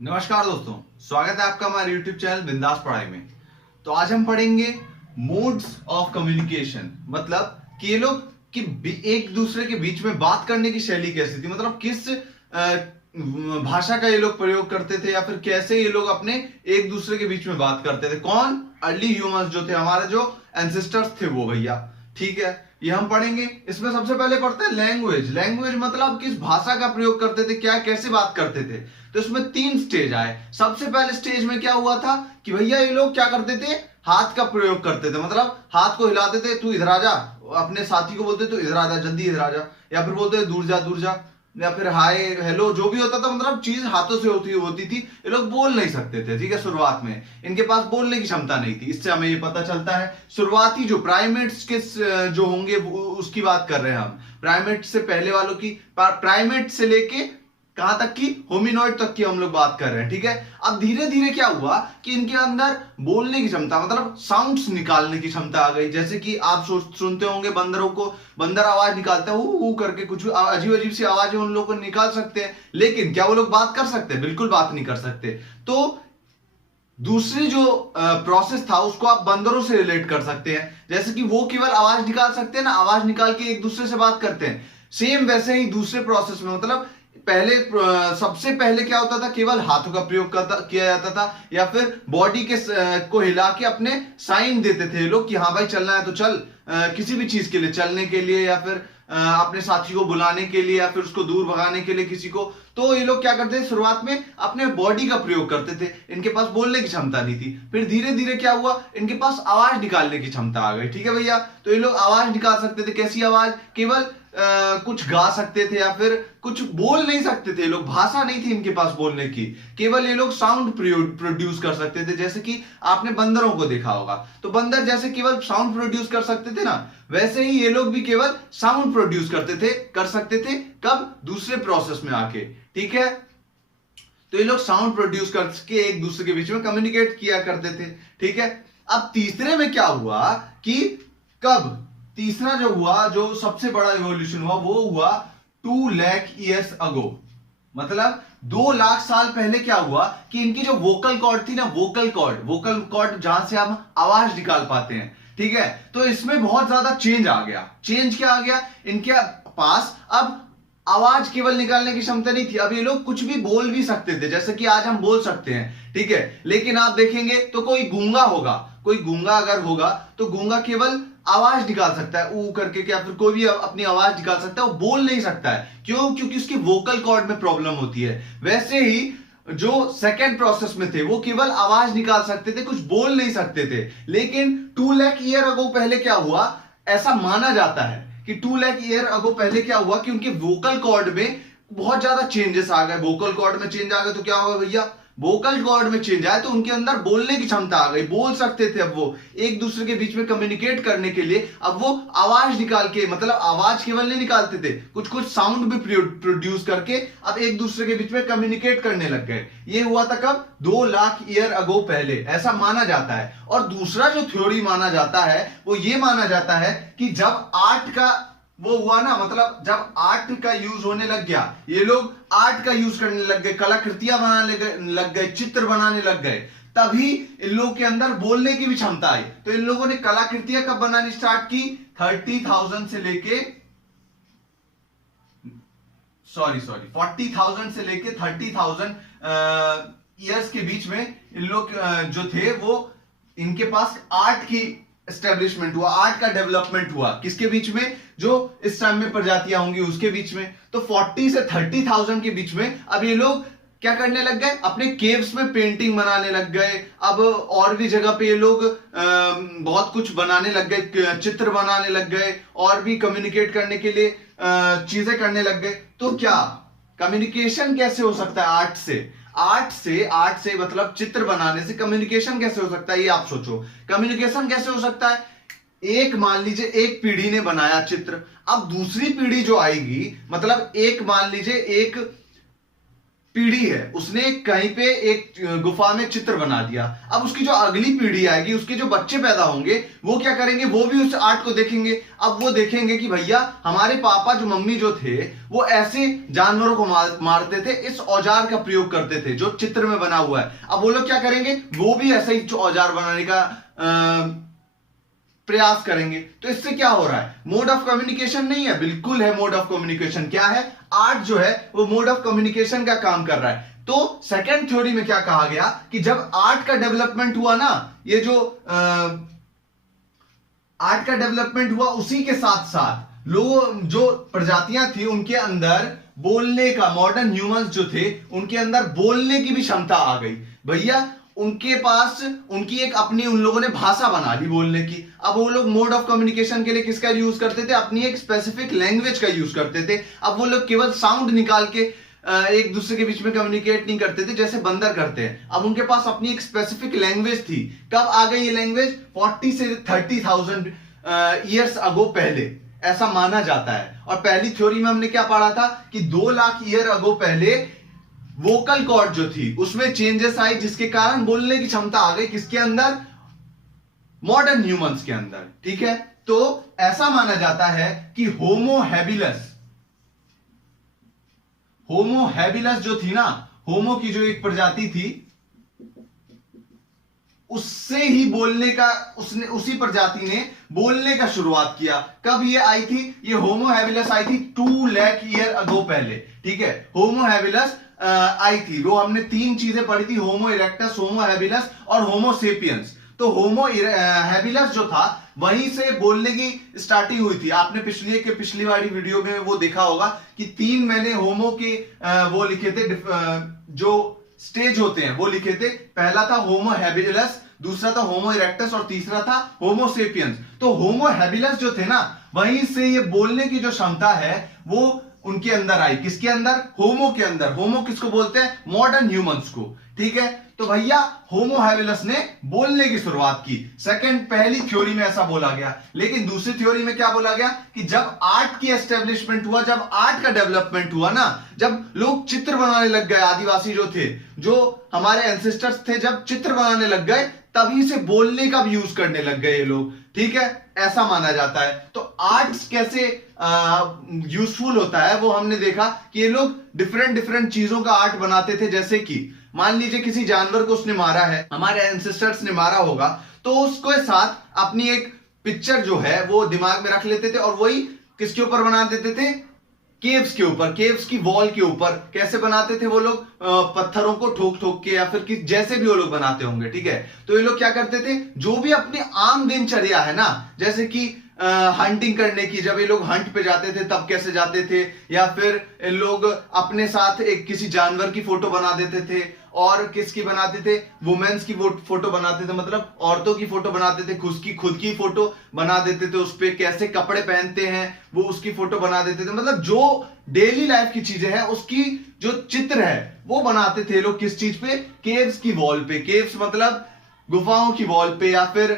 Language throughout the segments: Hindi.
नमस्कार दोस्तों, स्वागत है आपका हमारे YouTube चैनल बिंदास पढ़ाई में। तो आज हम पढ़ेंगे मोड्स ऑफ कम्युनिकेशन, मतलब कि ये लोग कि एक दूसरे के बीच में बात करने की शैली कैसी थी, मतलब किस भाषा का ये लोग प्रयोग करते थे या फिर कैसे ये लोग अपने एक दूसरे के बीच में बात करते थे। कौन? अर्ली ह्यूमंस जो थे, हमारे जो एंसेस्टर्स थे वो भैया। ठीक है, ये हम पढ़ेंगे। इसमें सबसे पहले पढ़ते हैं लैंग्वेज। लैंग्वेज मतलब किस भाषा का प्रयोग करते थे, क्या कैसे बात करते थे। तो इसमें 3 स्टेज आए। सबसे पहले स्टेज में क्या हुआ था कि भैया ये लोग क्या करते थे, हाथ का प्रयोग करते थे, मतलब हाथ को हिलाते थे, तू इधर आ जा, अपने साथी को बोलते तू इधर आ जा, जल्दी इधर आ जा, या फिर बोलते दूर जा दूर जा, या फिर हाय हेलो जो भी होता था, मतलब चीज हाथों से होती थी। ये लोग बोल नहीं सकते थे। ठीक है, शुरुआत में इनके पास बोलने की क्षमता नहीं थी। इससे हमें ये पता चलता है शुरुआती जो प्राइमेट्स के जो होंगे उसकी बात कर रहे हैं हम। प्राइमेट से पहले वालों की, प्राइमेट से लेके कहां तक की, होमिनॉइड तक की हम लोग बात कर रहे हैं। ठीक है, अब धीरे धीरे क्या हुआ कि इनके अंदर बोलने की क्षमता, मतलब साउंड्स निकालने की क्षमता आ गई। जैसे कि आप सुनते होंगे बंदरों को, बंदर आवाज निकालता है ऊ करके, कुछ अजीब अजीब सी आवाजें उन लोगों को निकाल सकते हैं, लेकिन क्या वो लोग बात कर सकते हैं? बिल्कुल बात नहीं कर सकते। तो दूसरी जो प्रोसेस था उसको आप बंदरों से रिलेट कर सकते हैं। जैसे कि वो केवल आवाज निकाल सकते हैं ना, आवाज निकाल के एक दूसरे से बात करते हैं। सेम वैसे ही दूसरे प्रोसेस में, मतलब पहले सबसे पहले क्या होता था, केवल हाथों का प्रयोग किया जाता था, या फिर बॉडी के को हिला के अपने साइन देते थे लोग कि हाँ भाई चलना है तो चल, किसी भी चीज के लिए, चलने के लिए या फिर अपने साथी को बुलाने के लिए या फिर उसको दूर भगाने के लिए किसी को। तो ये लोग क्या करते थे, शुरुआत में अपने बॉडी का प्रयोग करते थे। इनके पास बोलने की क्षमता नहीं थी। फिर धीरे धीरे क्या हुआ, इनके पास आवाज निकालने की क्षमता आ गई। ठीक है भैया, तो ये लोग आवाज निकाल सकते थे। कैसी आवाज? केवल कुछ गा सकते थे या फिर कुछ बोल नहीं सकते थे। लोग भाषा नहीं थी इनके पास बोलने की, केवल ये लोग साउंड प्रोड्यूस कर सकते थे। जैसे कि आपने बंदरों को देखा होगा, तो बंदर जैसे केवल साउंड प्रोड्यूस कर सकते थे ना, वैसे ही ये लोग भी केवल साउंड प्रोड्यूस कर सकते थे। कब? दूसरे प्रोसेस में आके। ठीक है, तो ये लोग साउंड प्रोड्यूस करके एक दूसरे के बीच में कम्युनिकेट किया करते थे। ठीक है, अब तीसरे में क्या हुआ कि कब तीसरा जो हुआ, जो सबसे बड़ा इवोल्यूशन हुआ, वो हुआ 2 लाख ईयर्स अगो। मतलब 2 लाख साल पहले क्या हुआ कि इनकी जो वोकल कॉर्ड थी ना, वोकल कॉर्ड जहां से हम आवाज निकाल पाते हैं, ठीक है, तो इसमें बहुत ज्यादा चेंज आ गया। चेंज क्या आ गया? इनके पास अब आवाज केवल निकालने की क्षमता नहीं थी, अब ये लोग कुछ भी बोल भी सकते थे, जैसे कि आज हम बोल सकते हैं। ठीक है, लेकिन आप देखेंगे तो कोई गूंगा होगा, कोई गूंगा अगर होगा तो गूंगा केवल आवाज निकाल सकता है ऊ करके, या फिर कोई भी अपनी आवाज निकाल सकता है, वो बोल नहीं सकता है। क्यों? क्योंकि उसकी वोकल कॉर्ड में प्रॉब्लम होती है। वैसे ही जो सेकेंड प्रोसेस में थे वो केवल आवाज निकाल सकते थे, कुछ बोल नहीं सकते थे। लेकिन 2 लाख ईयर अगो पहले क्या हुआ, ऐसा माना जाता है कि 2 लाख ईयर अगो पहले क्या हुआ कि उनके वोकल कॉर्ड में बहुत ज्यादा चेंजेस आ गए। वोकल कॉर्ड में चेंज आ गए तो क्या होगा भैया, वोकल कॉर्ड में चेंज आया तो उनके अंदर बोलने की क्षमता आ गई, बोल सकते थे। अब वो एक दूसरे के बीच में कम्युनिकेट करने के लिए अब वो आवाज निकाल के, मतलब आवाज केवल नहीं निकालते थे, कुछ कुछ साउंड भी प्रोड्यूस करके अब एक दूसरे के बीच में कम्युनिकेट करने लग गए। ये हुआ था कब? 2 लाख ईयर अगो पहले, ऐसा माना जाता है। और दूसरा जो थ्योरी माना जाता है वो ये माना जाता है कि जब आर्ट का वो हुआ ना, मतलब जब आर्ट का यूज होने लग गया, ये लोग आर्ट का यूज करने लग गए, कलाकृतियां बनाने लग गए, चित्र बनाने लग गए, तभी इन लोगों के अंदर बोलने की भी क्षमता आई। तो इन लोगों ने कलाकृतियां कब बनानी स्टार्ट की? 30,000 से लेके 40,000 से लेके 30,000 ईयर्स के बीच में इन लोग जो थे वो, इनके पास आर्ट की एस्टेब्लिशमेंट हुआ, आर्ट का डेवलपमेंट हुआ। किसके बीच में? जो इस टाइम में प्रजातियां होंगी उसके बीच में। तो 40 से 30,000 के बीच में अब ये लोग क्या करने लग गए, अपने केव्स में पेंटिंग बनाने लग गए। अब और भी जगह पे ये लोग बहुत कुछ बनाने लग गए, चित्र बनाने लग गए, और भी कम्युनिकेट करने के लिए चीजें करने लग गए। तो क्या कम्युनिकेशन कैसे हो सकता है आर्ट से? आर्ट से मतलब चित्र बनाने से कम्युनिकेशन कैसे हो सकता है? ये आप सोचो, कम्युनिकेशन कैसे हो सकता है? एक मान लीजिए एक पीढ़ी ने बनाया चित्र, अब दूसरी पीढ़ी जो आएगी, मतलब एक मान लीजिए एक पीढ़ी है उसने कहीं पे एक गुफा में चित्र बना दिया, अब उसकी जो अगली पीढ़ी आएगी, उसके जो बच्चे पैदा होंगे, वो क्या करेंगे, वो भी उस आर्ट को देखेंगे। अब वो देखेंगे कि भैया हमारे पापा जो मम्मी जो थे वो ऐसे जानवरों को मारते थे, इस औजार का प्रयोग करते थे जो चित्र में बना हुआ है। अब वो लोग क्या करेंगे, वो भी ऐसा ही औजार बनाने का प्रयास करेंगे। तो इससे क्या हो रहा है, मोड ऑफ कम्युनिकेशन नहीं है, बिल्कुल है मोड ऑफ कम्युनिकेशन। क्या है, आर्ट जो है वो मोड ऑफ कम्युनिकेशन का काम कर रहा है। तो सेकंड थ्योरी में क्या कहा गया कि जब आर्ट का डेवलपमेंट हुआ ना, ये जो आर्ट का डेवलपमेंट हुआ, उसी के साथ साथ लोग जो प्रजातियां थी उनके अंदर बोलने का, मॉडर्न ह्यूमंस जो थे उनके अंदर बोलने की भी क्षमता आ गई। भैया उनके पास उनकी एक अपनी, उन लोगों ने भाषा बना ली बोलने की। अब वो लोग मोड ऑफ कम्युनिकेशन के लिए किसका यूज करते थे, अपनी एक स्पेसिफिक लैंग्वेज का यूज करते थे। अब वो लोग केवल साउंड निकाल के एक दूसरे के बीच में कम्युनिकेट नहीं करते थे जैसे बंदर करते हैं। अब उनके पास अपनी एक स्पेसिफिक लैंग्वेज थी। कब आ गई ये लैंग्वेज, 40 से 30,000 ईयर्स अगो पहले, ऐसा माना जाता है। और पहली थ्योरी में हमने क्या पढ़ा था कि 2 लाख ईयर अगो पहले वोकल कॉर्ड जो थी उसमें चेंजेस आई, जिसके कारण बोलने की क्षमता आ गई किसके अंदर, मॉडर्न ह्यूमंस के अंदर। ठीक है, तो ऐसा माना जाता है कि होमो हैबिलस जो थी ना, होमो की जो एक प्रजाति थी, उससे ही बोलने का, उसी प्रजाति ने बोलने का शुरुआत किया। कब ये आई थी, ये होमो हैबिलस आई थी 2 लाख ईयर अगो पहले। ठीक है, होमो हैबिलस आई थी, वो हमने 3 चीजें पढ़ी थी, होमो इरेक्टस, होमो हैबिलस और होमो सेपियंस। तो होमो हैबिलस जो था वहीं से बोलने की स्टार्टिंग हुई थी। आपने पिछली वाली वीडियो में वो देखा होगा कि 3 मैंने होमो के वो लिखे थे, जो स्टेज होते हैं वो लिखे थे। पहला था होमो हैबिलस, दूसरा था होमो इरेक्टस और तीसरा था होमो सेपियंस। तो होमो हैबिलस जो थे ना, वहीं से ये बोलने की जो क्षमता है वो उनके अंदर आई। किसके अंदर, होमो के अंदर। होमो किसको बोलते हैं, मॉडर्न ह्यूमंस को। ठीक है, तो भैया होमो हैबिलस ने बोलने की शुरुआत की। पहली थ्योरी में ऐसा बोला गया। लेकिन दूसरी थ्योरी में क्या बोला गया कि जब आर्ट की एस्टेब्लिशमेंट हुआ, जब आर्ट का डेवलपमेंट हुआ ना, जब लोग चित्र बनाने लग गए, आदिवासी जो थे, जो हमारे एंसेस्टर्स थे, जब चित्र बनाने लग गए, तभी से बोलने का भी यूज करने लग गए ये लोग। ठीक है, ऐसा माना जाता है। तो आर्ट्स कैसे यूजफुल होता है वो हमने देखा कि ये लोग डिफरेंट चीजों का आर्ट बनाते थे। जैसे कि मान लीजिए किसी जानवर को उसने मारा है, हमारे एंसेस्टर्स ने मारा होगा, तो उसके साथ अपनी एक पिक्चर जो है वो दिमाग में रख लेते थे और वही किसके ऊपर बना देते थे, केव्स के ऊपर, केव्स की वॉल के ऊपर। कैसे बनाते थे वो लोग, पत्थरों को ठोक ठोक के, या फिर जैसे भी वो लोग बनाते होंगे। ठीक है, तो ये लोग क्या करते थे, जो भी अपनी आम दिनचर्या है ना, जैसे कि हंटिंग करने की, जब ये लोग हंट पे जाते थे तब कैसे जाते थे, या फिर लोग अपने साथ एक किसी जानवर की फोटो बना देते थे, और किसकी बनाते थे, वुमेन्स की फोटो बनाते थे, मतलब औरतों की फोटो बनाते थे, खुद की फोटो बना देते थे, उस पे कैसे कपड़े पहनते हैं वो उसकी फोटो बना देते थे। मतलब जो डेली लाइफ की चीजें हैं उसकी जो चित्र है वो बनाते थे लोग। किस चीज पे, केव्स की वॉल पे। केव्स मतलब गुफाओं की वॉल पे, या फिर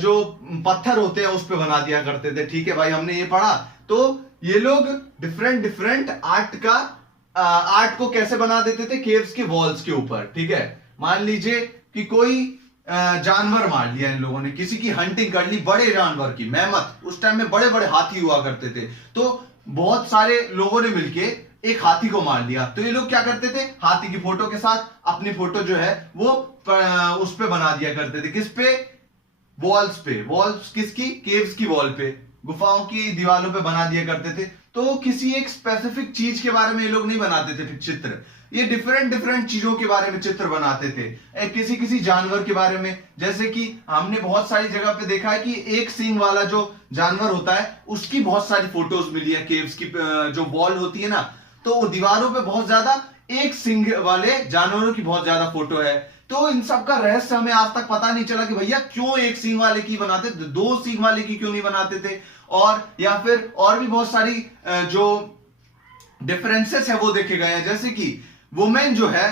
जो पत्थर होते हैं उस पे बना दिया करते थे। ठीक है भाई, हमने ये पढ़ा। तो ये लोग डिफरेंट आर्ट को कैसे बना देते थे, केव्स के वॉल्स के ऊपर। ठीक है, मान लीजिए कि कोई जानवर मार लिया इन लोगों ने, किसी की हंटिंग कर ली बड़े जानवर की, मैमथ, उस टाइम में बड़े बड़े हाथी हुआ करते थे, तो बहुत सारे लोगों ने मिलके एक हाथी को मार दिया। तो ये लोग क्या करते थे, हाथी की फोटो के साथ अपनी फोटो जो है वो उस पे बना दिया करते थे। किस पे, वॉल्स पे। वॉल्स किसकी, केव्स की वॉल पे, गुफाओं की दीवारों पे बना दिया करते थे। तो किसी एक स्पेसिफिक चीज के बारे में ये लोग नहीं बनाते थे चित्र, ये डिफरेंट चीजों के बारे में चित्र बनाते थे, किसी जानवर के बारे में। जैसे कि हमने बहुत सारी जगह पे देखा है कि एक सींग वाला जो जानवर होता है उसकी बहुत सारी फोटोज मिली है। केव्स की जो वॉल होती है ना, तो दीवारों पे बहुत ज्यादा एक सींग वाले जानवरों की बहुत ज्यादा फोटो है। तो इन सब का रहस्य हमें आज तक पता नहीं चला कि भैया क्यों एक सींग वाले की बनाते थे, 2 सींग वाले की क्यों नहीं बनाते थे, और या फिर और भी बहुत सारी जो डिफरेंसेस है वो देखे गए हैं। जैसे कि वुमेन जो है,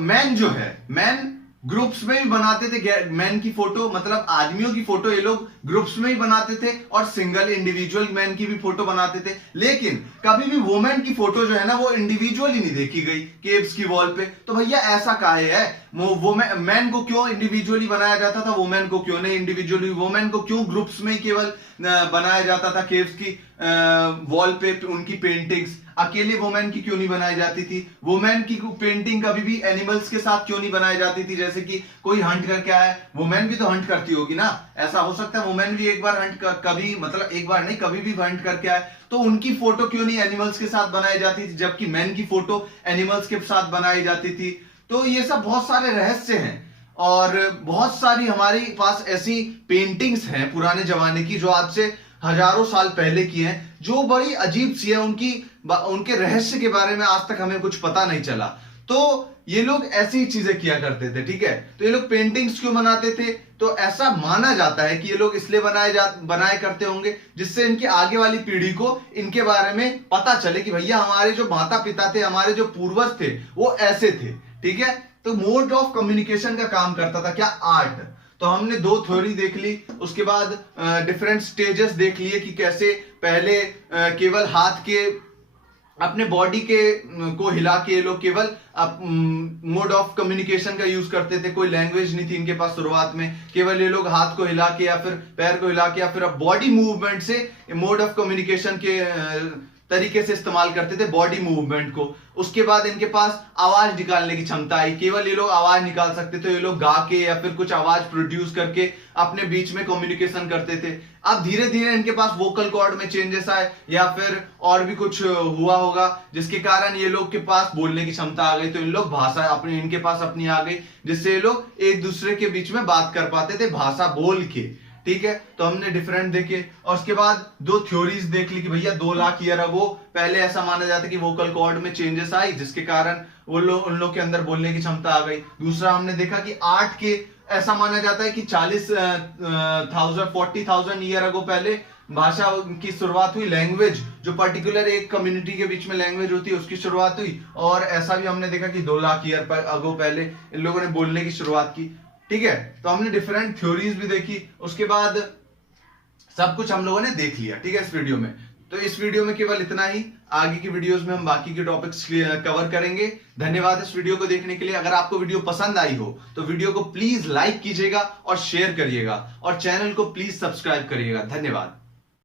मैन जो है, मैन ग्रुप्स में भी बनाते थे मैन की फोटो, मतलब आदमियों की फोटो ये लोग ग्रुप्स में ही बनाते थे और सिंगल इंडिविजुअल मैन की भी फोटो बनाते थे। लेकिन कभी भी वुमेन की फोटो जो है ना वो इंडिविजुअली नहीं देखी गई केव्स की वॉल पे। तो भैया ऐसा काहे है? वो मैन को क्यों इंडिविजुअली बनाया जाता था, वुमेन को क्यों नहीं इंडिविजुअली? वुमेन को क्यों ग्रुप्स में केवल बनाया जाता था केव्स की वॉल पे उनकी पेंटिंग्स? अकेले वुमेन की क्यों नहीं बनाई जाती थी? वुमेन की पेंटिंग कभी भी एनिमल्स के साथ क्यों नहीं बनाई जाती थी? जैसे कि कोई हंट करके आया, वुमेन भी तो हंट करती होगी ना। ऐसा हो सकता है वुमेन भी एक बार कभी, मतलब एक बार नहीं कभी भी हंट करके आए, तो उनकी फोटो क्यों नहीं एनिमल्स के साथ बनाई जाती थी, जबकि मैन की फोटो एनिमल्स के साथ बनाई जाती थी? तो ये सब बहुत सारे रहस्य हैं और बहुत सारी हमारे पास ऐसी पेंटिंग्स हैं पुराने जमाने की जो आज से हजारों साल पहले की हैं, जो बड़ी अजीब सी है। उनके रहस्य के बारे में आज तक हमें कुछ पता नहीं चला। तो ये लोग ऐसी चीजें किया करते थे, ठीक है। तो ये लोग पेंटिंग्स क्यों बनाते थे? तो ऐसा माना जाता है कि ये लोग इसलिए बनाए करते होंगे जिससे इनकी आगे वाली पीढ़ी को इनके बारे में पता चले कि भैया हमारे जो माता पिता थे, हमारे जो पूर्वज थे वो ऐसे थे, ठीक है। तो मोड ऑफ कम्युनिकेशन का काम करता था क्या? आर्ट। तो हमने दो थ्योरी देख ली, उसके बाद डिफरेंट स्टेजेस देख लिए कि कैसे पहले केवल हाथ के अपने बॉडी के को हिला के लोग केवल मोड ऑफ कम्युनिकेशन का यूज करते थे। कोई लैंग्वेज नहीं थी इनके पास शुरुआत में, केवल ये लोग हाथ को हिला के या फिर पैर को हिला के या फिर बॉडी मूवमेंट से मोड ऑफ कम्युनिकेशन के तरीके से इस्तेमाल करते थे बॉडी मूवमेंट को। उसके बाद इनके पास आवाज निकालने की क्षमता आई, केवल ये लोग आवाज निकाल सकते थे। ये लोग गा के या फिर कुछ आवाज प्रोड्यूस करके अपने बीच में कम्युनिकेशन करते थे। अब धीरे धीरे इनके पास वोकल कॉर्ड में चेंजेस आए या फिर और भी कुछ हुआ होगा जिसके कारण ये लोग के पास बोलने की क्षमता आ गई। तो इन लोग भाषा अपनी इनके पास अपनी आ गई, जिससे ये लोग एक दूसरे के बीच में बात कर पाते थे भाषा बोल के, ठीक है। तो हमने डिफरेंट देखे और उसके बाद दो थ्योरीज देख ली कि भैया 2 लाख ईयर अगो पहले ऐसा माना जाता है कि वोकल कॉर्ड में चेंजेस आई जिसके कारण उन लोग के अंदर बोलने की क्षमता आ गई। दूसरा हमने देखा कि आर्ट के ऐसा माना जाता है कि 40,000 ईयर अगो पहले भाषा की शुरुआत हुई। लैंग्वेज जो पर्टिकुलर एक कम्युनिटी के बीच में लैंग्वेज होती है उसकी शुरुआत हुई। और ऐसा भी हमने देखा कि 2 लाख ईयर अगो पहले इन लोगों ने बोलने की शुरुआत की, ठीक है। तो हमने डिफरेंट थ्योरीज भी देखी, उसके बाद सब कुछ हम लोगों ने देख लिया, ठीक है, इस वीडियो में। तो इस वीडियो में केवल इतना ही, आगे की वीडियोस में हम बाकी के टॉपिक्स कवर करेंगे। धन्यवाद इस वीडियो को देखने के लिए। अगर आपको वीडियो पसंद आई हो तो वीडियो को प्लीज लाइक कीजिएगा और शेयर करिएगा और चैनल को प्लीज सब्सक्राइब करिएगा। धन्यवाद।